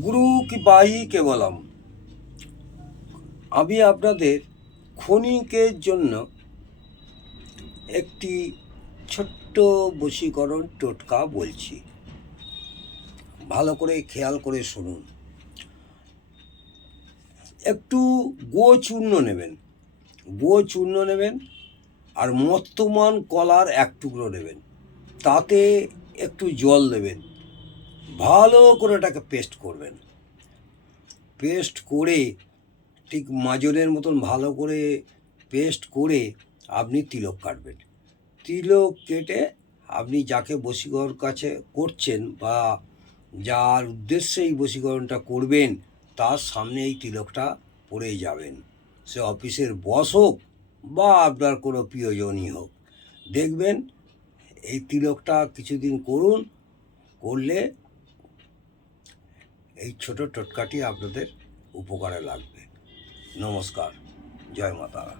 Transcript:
গুরু কি বাহি কেবলম। আমি আপনাদের ক্ষণিকের জন্য একটি ছোট্ট বশীকরণ টোটকা বলছি, ভালো করে খেয়াল করে শুনুন। একটু গুঁড়ো চূর্ণ নেবেন, আর মর্তমান কলার এক টুকরো নেবেন, তাতে একটু জল দেবেন, ভালো করে এটাকে পেস্ট করবেন। পেস্ট করে ঠিক মাজনের মতন ভালো করে পেস্ট করে আপনি তিলক কাটবেন। তিলক কেটে আপনি যাকে বশীকরণ কাছে করছেন বা যার উদ্দেশ্যে এই বশীকরণটা করবেন তার সামনে এই তিলকটা পরে যাবেন। সে অফিসের বস হোক বা আপনার কোনো প্রিয়জনই হোক, দেখবেন এই তিলকটা কিছুদিন করুন, করলে এই ছোট টোটকাটি আপনাদের উপকারে লাগবে। নমস্কার, জয় মা তারা।